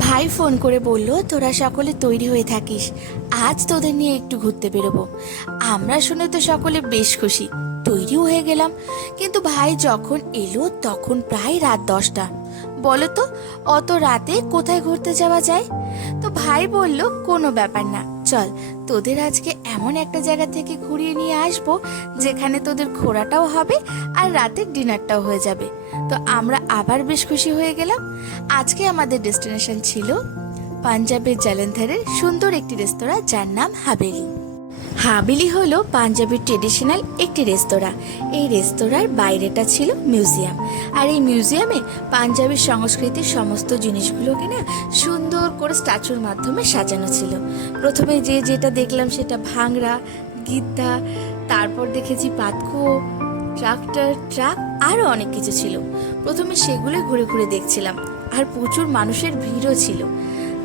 ভাই ফোন করে বলল, তোরা সকলে তৈরি হয়ে থাকিস, আজ তোদের নিয়ে একটু ঘুরতে বেরোবো। আমরা শুনে তো সকলে বেশ খুশি, তৈরিও হয়ে গেলাম। কিন্তু ভাই যখন এলো তখন প্রায় রাত 10টা। বলো তো, অত রাতে কোথায় ঘুরতে যাওয়া যায়? তো ভাই বলল, কোনো ব্যাপার না, চল তোদের আজকে এমন একটা জায়গা থেকে ঘুরিয়ে নিয়ে আসবো যেখানে তোদের ঘোরাটাও হবে আর রাতের ডিনারটাও হয়ে যাবে। তো আমরা আবার বেশ খুশি হয়ে গেলাম। আজকে আমাদের ডেস্টিনেশন ছিল পাঞ্জাবের জালন্ধরের সুন্দর একটি রেস্তোরাঁ, যার নাম হাভেলি। হাভেলি হলো পাঞ্জাবের ট্রেডিশনাল একটি রেস্তোরাঁ। এই রেস্তোরাঁর বাইরেটা ছিল মিউজিয়াম, আর এই মিউজিয়ামে পাঞ্জাবের সংস্কৃতির সমস্ত জিনিসগুলোকে না সুন্দর করে স্ট্যাচুর মাধ্যমে সাজানো ছিল। প্রথমে যেটা দেখলাম সেটা ভাংড়া, গিদ্দা, তারপর দেখেছি পাতকো, ট্রাক, আরও অনেক কিছু ছিল। প্রথমে সেগুলো ঘুরে ঘুরে দেখছিলাম, আর প্রচুর মানুষের ভিড়ও ছিল।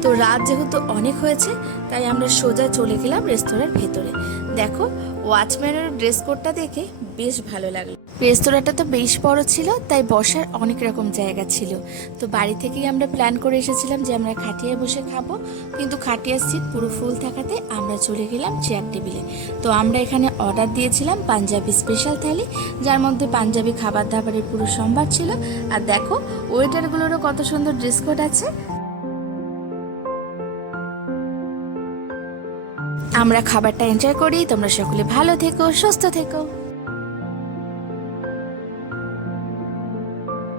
তো রাত যেহেতু অনেক হয়েছে, তাই আমরা সোজা চলে গেলাম রেস্তোরাঁর ভেতরে। দেখো, ওয়াচম্যানের ড্রেস কোডটা দেখে বেশ ভালো লাগলো। রেস্তোরাঁটা তো বেশ বড় ছিল, তাই বসার অনেক রকম জায়গা ছিল। তো বাড়ি থেকেই আমরা প্ল্যান করে এসেছিলাম যে আমরা খাটিয়ায় বসে খাবো, কিন্তু খাটিয়ার সিট পুরো ফুল থাকাতে আমরা চলে গেলাম চেয়ার টেবিলে। তো আমরা এখানে অর্ডার দিয়েছিলাম পাঞ্জাবি স্পেশাল থালি, যার মধ্যে পাঞ্জাবি খাবার দাবারের পুরো সম্ভার ছিল। আর দেখো, ওয়েটারগুলোরও কত সুন্দর ড্রেস কোড আছে। আমরা খাবারটা এনজয় করি। তোমরা সকলে ভালো থেকো, সুস্থ থেকো।